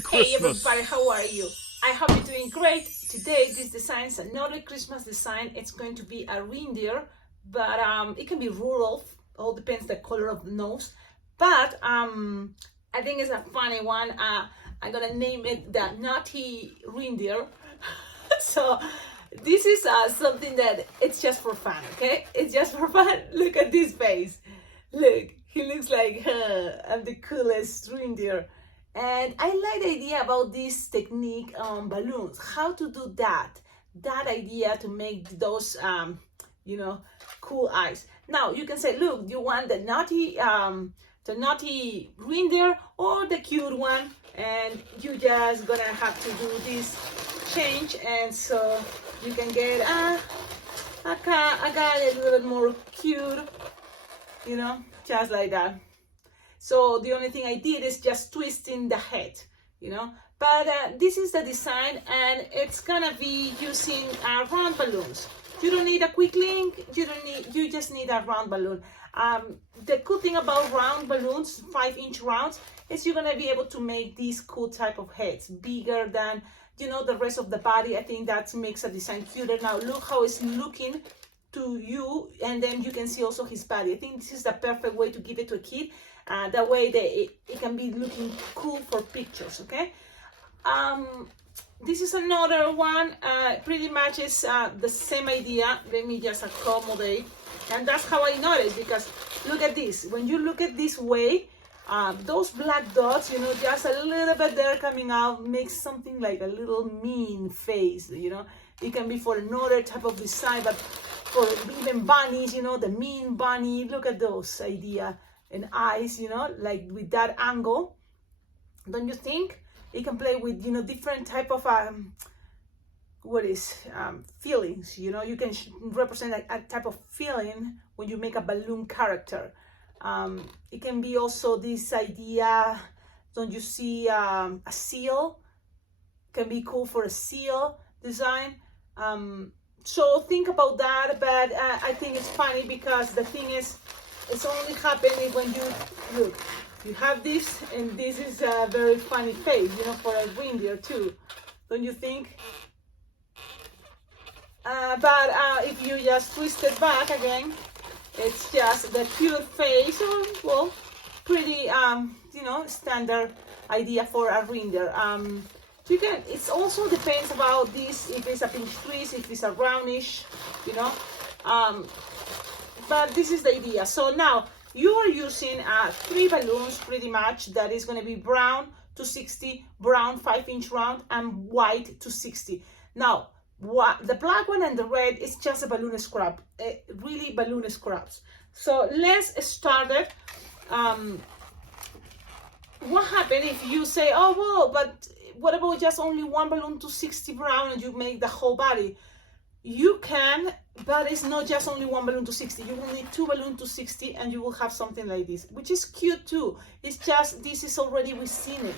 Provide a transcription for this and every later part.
Merry Christmas! Hey everybody, how are you? I hope you're doing great. Today this design is another Christmas design. It's going to be a reindeer, but it can be rural. All depends the color of the nose. But I think it's a funny one. I'm gonna name it the Nutty reindeer. So this is something that it's just for fun, okay? It's just for fun. Look at this face. Look, he looks like I'm the coolest reindeer. And I like the idea about this technique on balloons, how to do that idea to make those, cool eyes. Now you can say, look, you want the naughty reindeer or the cute one, and you just gonna have to do this change, and so you can get a guy a little bit more cute, just like that. So the only thing I did is just twisting the head, But this is the design, and it's gonna be using round balloons. You don't need a quick link. You just need a round balloon. The cool thing about round balloons, 5-inch rounds, is you're gonna be able to make these cool type of heads bigger than the rest of the body. I think that makes a design cuter. Now look how it's looking to you, and then you can see also his body. I think this is the perfect way to give it to a kid. That way it can be looking cool for pictures, okay? This is another one, pretty much is the same idea. Let me just accommodate. And that's how I noticed, because look at this. When you look at this way, those black dots, just a little bit there coming out makes something like a little mean face, It can be for another type of design, but for even bunnies, the mean bunny, look at those idea. And eyes, like with that angle. Don't you think? It can play with, different type of, feelings, You can represent a type of feeling when you make a balloon character. It can be also this idea, don't you see a seal? Can be cool for a seal design. So think about that, but I think it's funny because the thing is, it's only happening when you look. You have this, and this is a very funny face, for a reindeer too, don't you think? But if you just twist it back again, it's just the cute face, or well, pretty standard idea for a reindeer. You can. It also depends about this, if it's a pinch twist, if it's a roundish, But this is the idea. So now you are using 3 balloons pretty much. That is going to be brown to 60, brown 5-inch round, and white to 60. Now, the black one and the red is just a balloon scrub, really balloon scrubs. So let's start it. What happens if you say, oh, well, but what about just only one balloon to 60 brown and you make the whole body? You can, but it's not just only one balloon to 60. You will need 2 balloons to 60, and you will have something like this, which is cute too. It's just, this is already, we've seen it,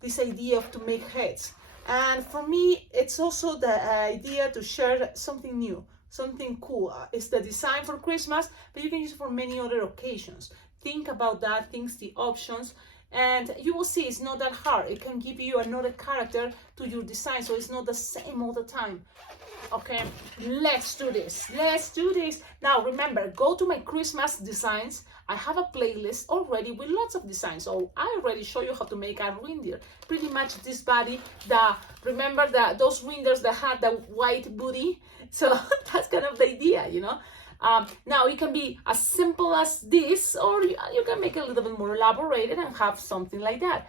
this idea of to make heads. And for me, it's also the idea to share something new, something cool. It's the design for Christmas, but you can use it for many other occasions. Think about that, think the options, and you will see it's not that hard. It can give you another character to your design, so it's not the same all the time. Okay, let's do this. Now remember, go to my Christmas designs. I have a playlist already with lots of designs. So I already show you how to make a reindeer. Pretty much this body, remember those reindeers that had the white booty? So that's kind of the idea, Now it can be as simple as this, or you can make it a little bit more elaborated and have something like that.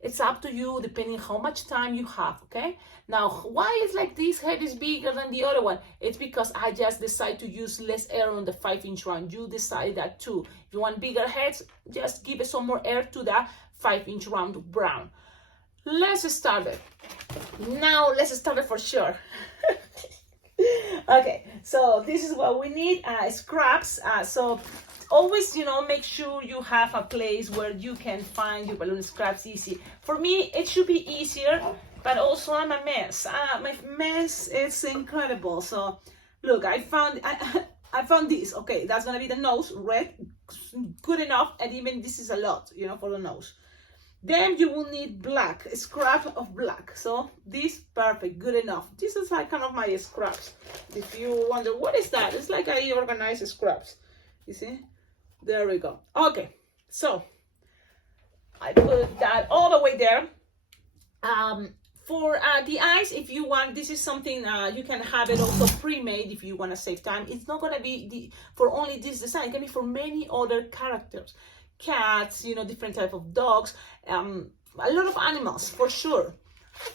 It's up to you, depending how much time you have, okay? Now, why is like this head is bigger than the other one? It's because I just decide to use less air on the 5-inch round. You decide that too. If you want bigger heads, just give it some more air to the 5-inch round brown. Let's start it. Now, let's start it for sure. Okay, so this is what we need, scraps. So always, make sure you have a place where you can find your balloon scraps easy. For me, it should be easier, but also I'm a mess. My mess is incredible. So look, I found this. Okay, that's gonna be the nose, red, good enough, and even this is a lot, for the nose. Then you will need black, a scrap of black. So this, perfect, good enough. This is like kind of my scraps. If you wonder, what is that? It's like I organize scraps. You see? There we go. Okay, so I put that all the way there. For the eyes, if you want, this is something you can have it also pre-made if you want to save time. It's not going to be for only this design. It can be for many other characters. Cats, you know, different type of dogs, a lot of animals for sure.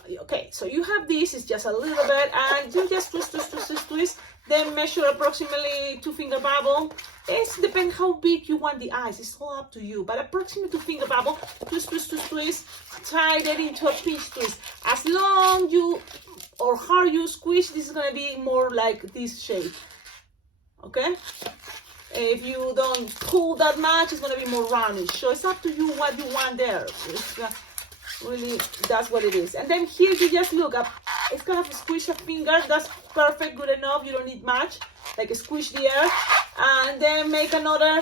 Okay, so you have this, it's just a little bit, and you just twist, then measure approximately 2-finger bubble. It depends how big you want the eyes, it's all up to you, but approximately 2-finger bubble, twist, tie that into a pinch twist. As long you, or hard you squish, this is gonna be more like this shape, okay? If you don't pull that much, it's going to be more roundish. So it's up to you what you want there. It's really, that's what it is. And then here you just look up. It's going to squish a finger. That's perfect, good enough. You don't need much. Like squish the air. And then make another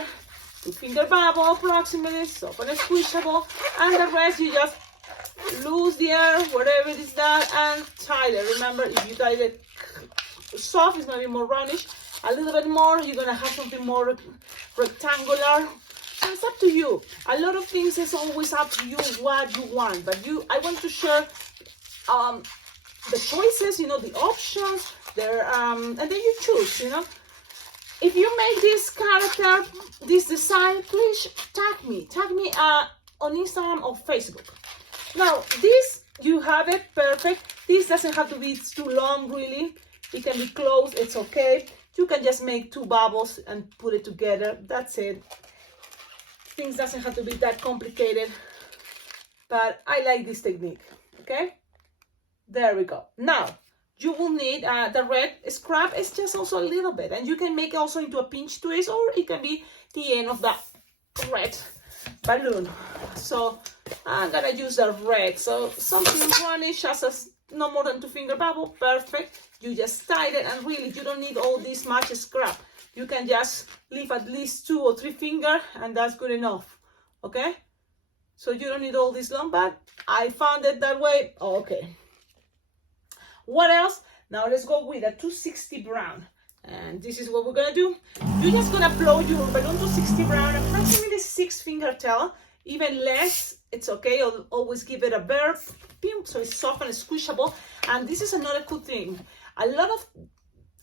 2-finger bubble approximately. Soft and squishable. And the rest you just lose the air, whatever it is that, and tie it. Remember, if you tie it soft, it's going to be more roundish. A little bit more, you're gonna have something more rectangular. So it's up to you. A lot of things is always up to you what you want. But I want to share the choices, you know, the options there, and then you choose, you know. If you make this character, this design, please tag me on Instagram or Facebook. Now this, you have it perfect. This doesn't have to be too long, really. It can be close, it's okay. You can just make 2 bubbles and put it together. That's it. Things doesn't have to be that complicated. But I like this technique. Okay? There we go. Now, you will need the red scrap. It's just also a little bit. And you can make it also into a pinch twist, or it can be the end of the red balloon. So I'm gonna use the red. So something brownish, as no more than 2-finger bubble. Perfect. You just tie it, and really you don't need all this much scrap. You can just leave at least 2 or 3 fingers, and that's good enough. Okay, so you don't need all this long, but I found it that way. Okay, what else? Now let's go with a 260 brown, and this is what we're gonna do. You're just gonna blow your balloon to 60 brown, approximately 6-finger tail, even less, it's okay. I'll always give it a burp, so it's soft and squishable. And this is another cool thing. A lot of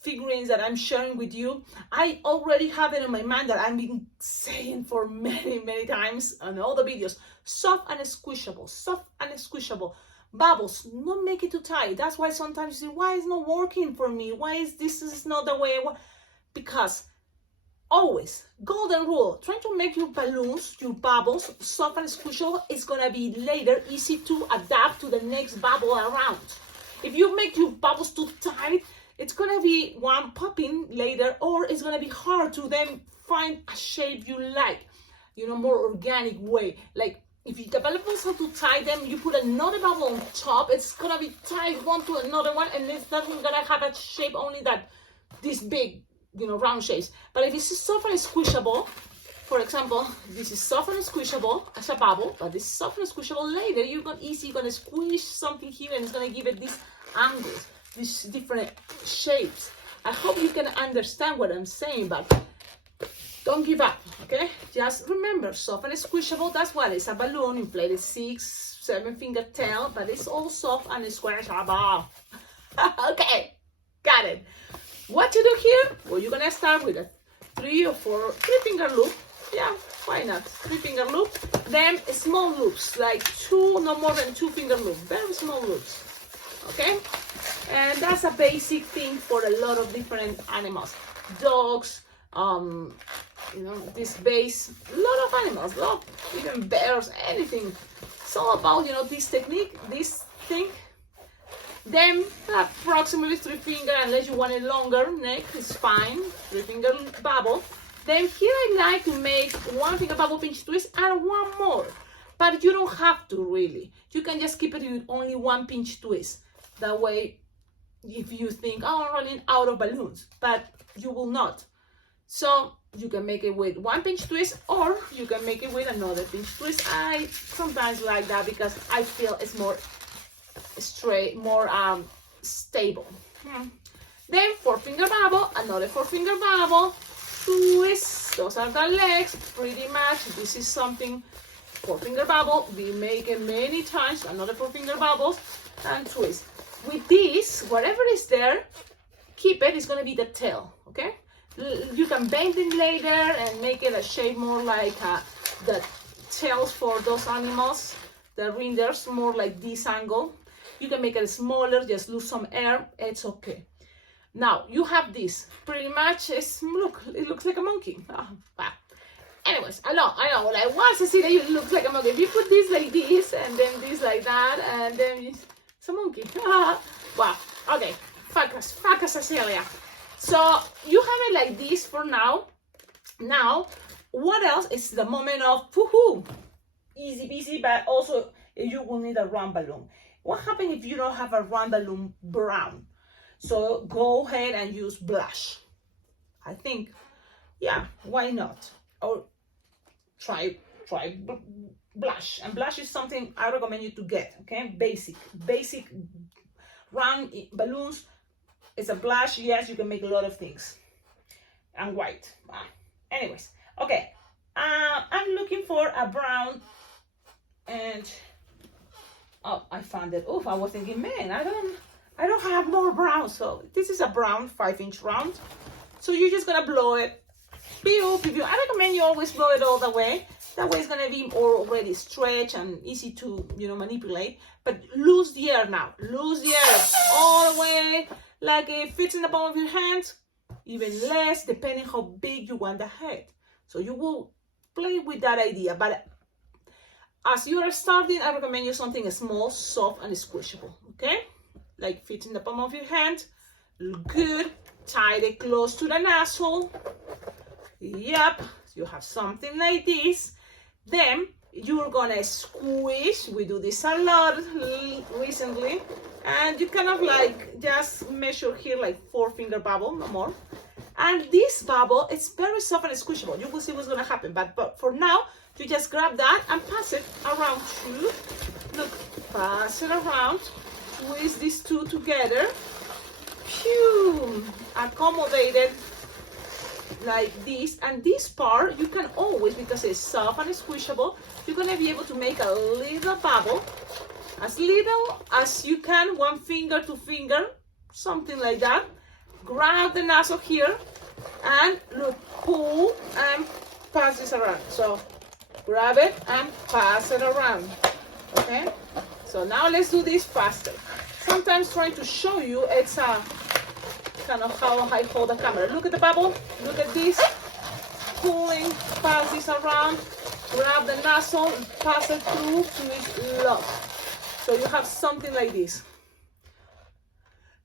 figurines that I'm sharing with you, I already have it in my mind that I've been saying for many times on all the videos. Soft and squishable, soft and squishable. Bubbles, not make it too tight. That's why sometimes you say, why is it not working for me? Why is this is not the way I want? Because always, golden rule, trying to make your balloons, your bubbles, soft and squishable, is gonna be later easy to adapt to the next bubble around. If you make your bubbles too tight, it's gonna be one popping later, or it's gonna be hard to then find a shape you like, you know, more organic way. Like if you develop how to tie them, you put another bubble on top, it's gonna be tied one to another one, and it's not gonna have a shape only that this big, you know, round shapes. But if it's soft and squishable, for example, this is soft and squishable as a bubble, but this is soft and squishable later, you're gonna squish something here, and it's gonna give it these angles, these different shapes. I hope you can understand what I'm saying, but don't give up, okay? Just remember, soft and squishable, that's what it's a balloon, inflated 6-7-finger tail, but it's all soft and squishable. Okay, got it. What to do here? Well, you're gonna start with a 3 or 4 3-finger loop. Yeah, why not? 3-finger loop. Then small loops, like 2, no more than 2-finger loop. Very small loops. Okay? And that's a basic thing for a lot of different animals. Dogs, you know, this base, a lot of animals, even bears, anything. It's all about, you know, this technique, this thing. Then approximately 3-finger, unless you want it longer, neck is fine, 3-finger bubble. Then here I like to make 1-finger bubble pinch twist and 1 more, but you don't have to really. You can just keep it with only 1 pinch twist. That way, if you think, oh, I'm running out of balloons, but you will not. So You can make it with one pinch twist, or you can make it with another pinch twist. I sometimes like that because I feel it's more straight, more stable. Then 4-finger bubble, another 4-finger bubble, twist. Those are the legs, pretty much. This is something 4-finger bubble. We make it many times, another 4-finger bubbles, and twist. With this, whatever is there, keep it. It's gonna be the tail, okay? You can bend it later and make it a shape more like the tails for those animals, the reindeers, more like this angle. You can make it smaller, just lose some air, it's okay. Now you have this, pretty much, look, it looks like a monkey. Anyways, I know, like once I see that it looks like a monkey, if you put this like this, and then this like that, and then it's a monkey. Wow, okay, focus, Cecilia. So you have it like this for now. Now, what else is the moment of woohoo? Easy peasy, but also you will need a round balloon. What happens if you don't have a round balloon brown? So go ahead and use blush. I think, yeah, why not? Or try blush. And blush is something I recommend you to get, okay? Basic round balloons. It's a blush, yes, you can make a lot of things. And white. Anyways, okay. I'm looking for a brown, and oh, I found it. Oh, I was thinking, man, I don't have more brown. So this is a brown 5-inch round. So you're just gonna blow it. I recommend you always blow it all the way. That way it's gonna be already stretched and easy to, manipulate. But lose the air now. Lose the air all the way. Like it fits in the palm of your hand, even less, depending how big you want the head. So you will play with that idea. But as you are starting, I recommend you something small, soft, and squishable, okay? Like fits in the palm of your hand. Good. Tie it close to the nozzle. Yep. You have something like this. Then you're gonna squish. We do this a lot recently. And you kind of like just measure here like 4-finger bubble, no more. And this bubble, it's very soft and squishable. You will see what's gonna happen. But for now, you just grab that and pass it around too. Look, pass it around. Twist these two together. Phew, accommodate it like this. And this part, you can always, because it's soft and squishable, you're gonna be able to make a little bubble. As little as you can, 1 finger, 2 finger, something like that. Grab the nozzle here and look, pull and pass this around. So grab it and pass it around. Okay? So now let's do this faster. Sometimes trying to show you, it's kind of how I hold the camera. Look at the bubble, look at this. Pulling, pass this around, grab the nozzle, pass it through to its lock. So you have something like this.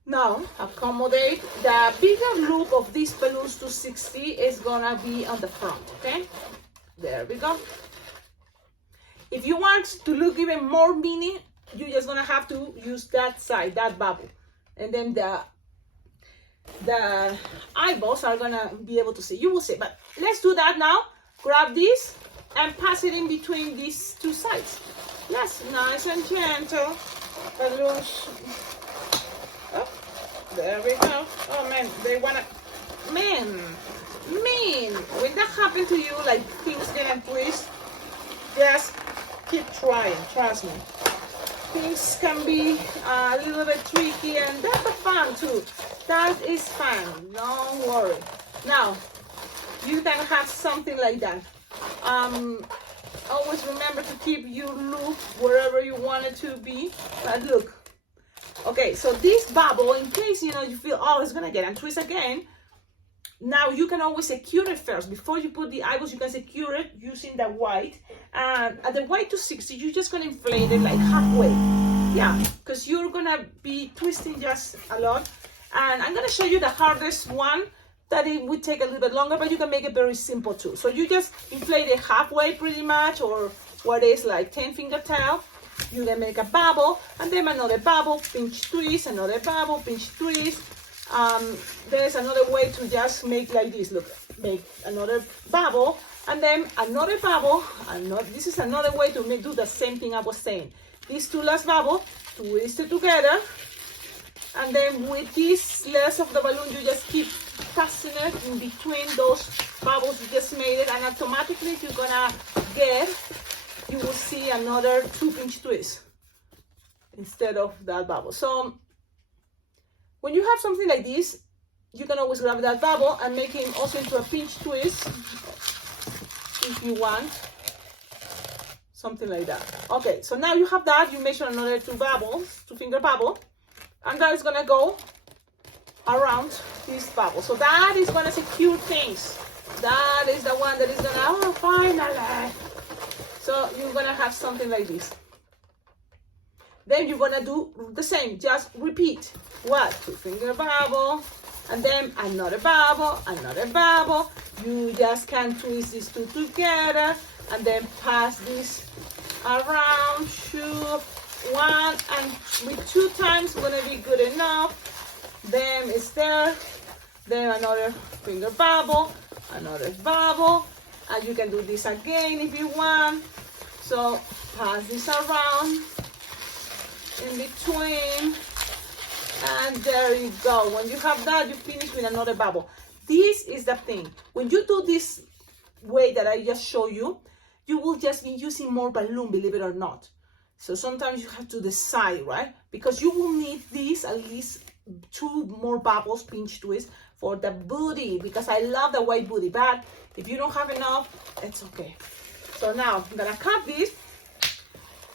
Now, accommodate. The bigger loop of these balloons to 60 is gonna be on the front, okay? There we go. If you want to look even more mini, you're just gonna have to use that side, that bubble. And then the eyeballs are gonna be able to see. You will see, but let's do that now. Grab this and pass it in between these two sides. Yes, nice and gentle. Balloons. Oh, there we go. Oh man, they wanna. Man, when that happens to you, like things get twist, just keep trying. Trust me. Things can be a little bit tricky, and that's fun too. That is fun. Don't worry. Now, you can have something like that. Always remember to keep your loop wherever you want it to be. But look, okay, so this bubble, in case you feel, oh, it's gonna get and twist again, now you can always secure it first. Before you put the eyeballs, you can secure it using the white. And at the white to 60, you're just gonna inflate it like halfway. Yeah, because you're gonna be twisting just a lot. And I'm gonna show you the hardest one, that it would take a little bit longer, but you can make it very simple too. So you just inflate it halfway pretty much, or what is like 10-finger tail. You then make a bubble, and then another bubble, pinch twist, another bubble, pinch twist. There's another way to just make like this, look. make another bubble, and then another bubble. This is another way to do the same thing I was saying. These two last bubble, twist it together, and then with this less of the balloon, you just keep passing it in between those bubbles you just made it, and automatically you're gonna get, you will see another 2-pinch twist instead of that bubble. So when you have something like this, you can always grab that bubble and make it also into a pinch twist if you want, something like that. Okay, so now you have that. You measure another 2 bubbles, 2-finger bubble, and that is gonna go around this bubble. So that is gonna secure things. That is the one that is gonna, oh, finally. So you're gonna have something like this. Then you're gonna do the same, just repeat. What? 2-finger bubble, and then another bubble, another bubble. You just can twist these two together, and then pass this around, 2, 1, and with 2 times gonna be good enough. Then it's there. Then another finger bubble, another bubble, and you can do this again if you want. So pass this around in between, and there you go. When you have that, you finish with another bubble. This is the thing. When you do this way that I just show you, you will just be using more balloon, believe it or not. So sometimes you have to decide, right? Because you will need these at least 2 more bubbles, pinch twist, for the booty, because I love the white booty. But if you don't have enough, it's okay. So now I'm gonna cut this.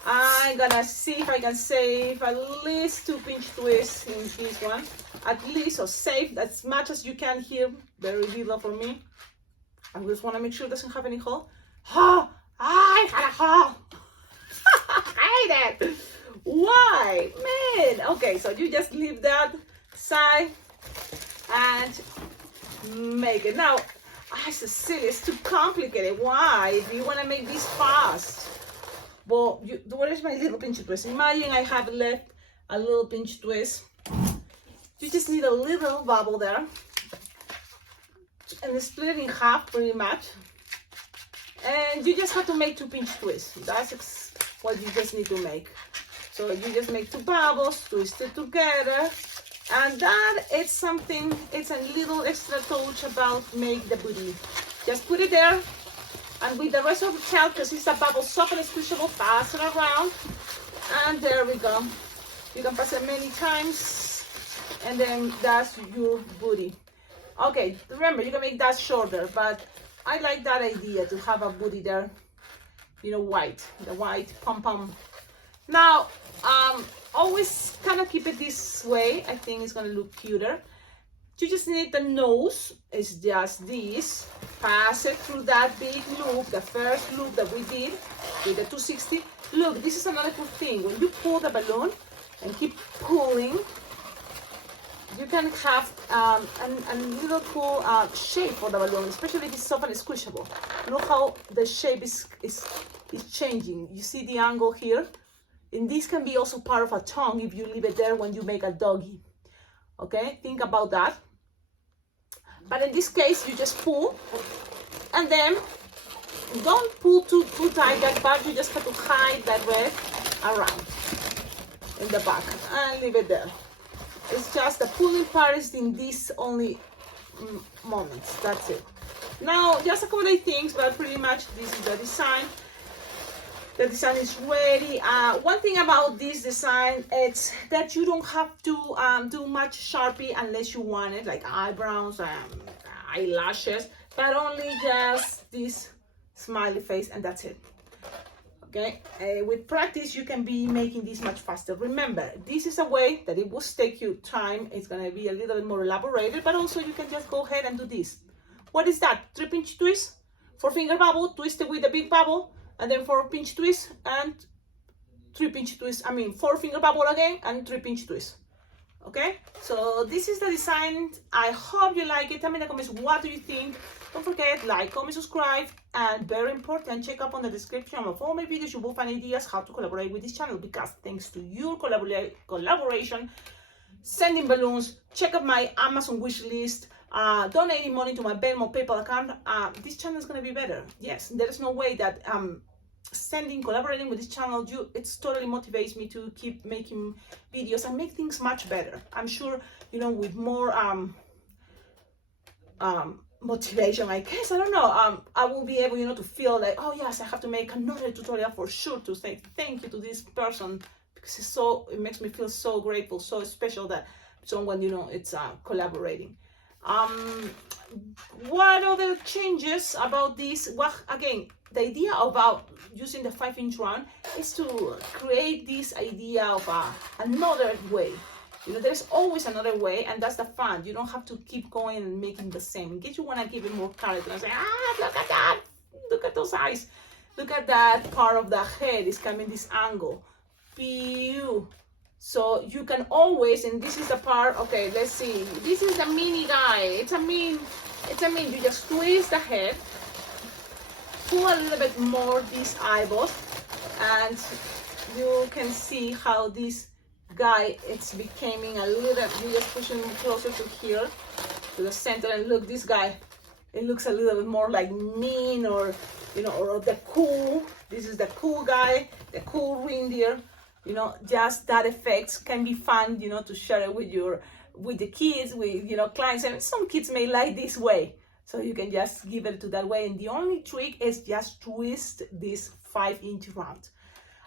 I'm gonna see if I can save at least 2 pinch twists in this one, at least, or save as much as you can here. Very little for me. I just want to make sure it doesn't have any hole. Oh, I had a hole. I hate it. Why, man? Okay, so you just leave that side and make it. Now, Cecilia, it's too complicated. Why? If you want to make this fast. Well, where is my little pinch twist? Imagine I have left a little pinch twist. You just need a little bubble there. And split it in half pretty much. And you just have to make 2 pinch twists. That's what you just need to make. So you just make 2 bubbles, twist it together. And that is something, it's a little extra touch about make the booty. Just put it there. And with the rest of the tail, because it's a bubble, soft and squishable, pass it around. And there we go. You can pass it many times. And then that's your booty. Okay, remember, you can make that shorter, but I like that idea to have a booty there. You know, white, the white pom-pom. Now, always kind of keep it this way. I think it's going to look cuter. You just need the nose. It's just this. Pass it through that big loop, the first loop that we did with the 260. Look, this is another cool thing. When you pull the balloon and keep pulling, you can have a little cool shape for the balloon, especially if it's soft and squishable. Look how the shape is changing. You see the angle here? And this can be also part of a tongue if you leave it there when you make a doggy. Okay, think about that. But in this case, you just pull, and then don't pull too tight that part. You just have to hide that red around in the back and leave it there. It's just the pulling part is in these only moments. That's it. Now, just a couple of things, but pretty much this is the design. The design is ready. One thing about this design is that you don't have to do much Sharpie unless you want it, like eyebrows and eyelashes, but only just this smiley face, and that's it. Okay, with practice, you can be making this much faster. Remember, this is a way that it will take you time. It's going to be a little bit more elaborated, but also you can just go ahead and do this. What is that? 3 pinch twist, 4-finger bubble, twist it with the big bubble, and then 4 pinch twist and 3 pinch twist. 4-finger bubble again and 3 pinch twist. Okay, so this is the design. I hope you like it. Tell me in the comments, what do you think? Don't forget, like, comment, subscribe, and very important, check up on the description of all my videos. You will find ideas how to collaborate with this channel, because thanks to your collaboration, sending balloons, check out my Amazon wish list. donating money to my Venmo PayPal account, this channel is going to be better. Yes, there is no way that collaborating with this channel, it's totally motivates me to keep making videos and make things much better. I'm sure, you know, with more motivation, I guess, I don't know, I will be able, you know, to feel like, oh yes, I have to make another tutorial for sure to say thank you to this person, because it makes me feel so grateful, so special that someone, you know, it's collaborating. What other changes about this? Well, again, the idea about using the 5-inch round is to create this idea of another way. You know, there's always another way, and that's the fun. You don't have to keep going and making the same. In case you want to give it more character and say, look at that, look at those eyes, look at that part of the head is coming this angle. Pew. So you can always, and this is the part, okay, let's see. This is the mini guy. It's a mean, you just twist the head, pull a little bit more these eyeballs, and you can see how this guy, it's becoming a little, you just push him closer to here, to the center, and look, this guy, it looks a little bit more like mean, or, you know, or the cool, this is the cool guy, the cool reindeer. You know, just that effect can be fun, you know, to share it with the kids, with, you know, clients, and some kids may like this way. So you can just give it to that way. And the only trick is just twist this 5-inch round.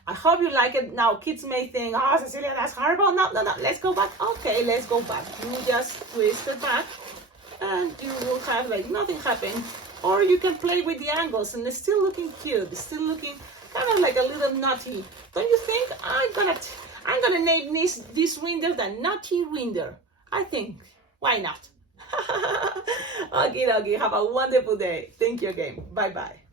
I hope you like it. Now, kids may think, oh, Cecilia, that's horrible. No, let's go back. Okay, let's go back. You just twist it back, and you will have like nothing happen. Or you can play with the angles, and it's still looking cute. It's still looking kind of like a little nutty. Don't you think? I'm gonna name this reindeer the Nutty Reindeer. I think. Why not? Okay, have a wonderful day. Thank you again. Bye bye.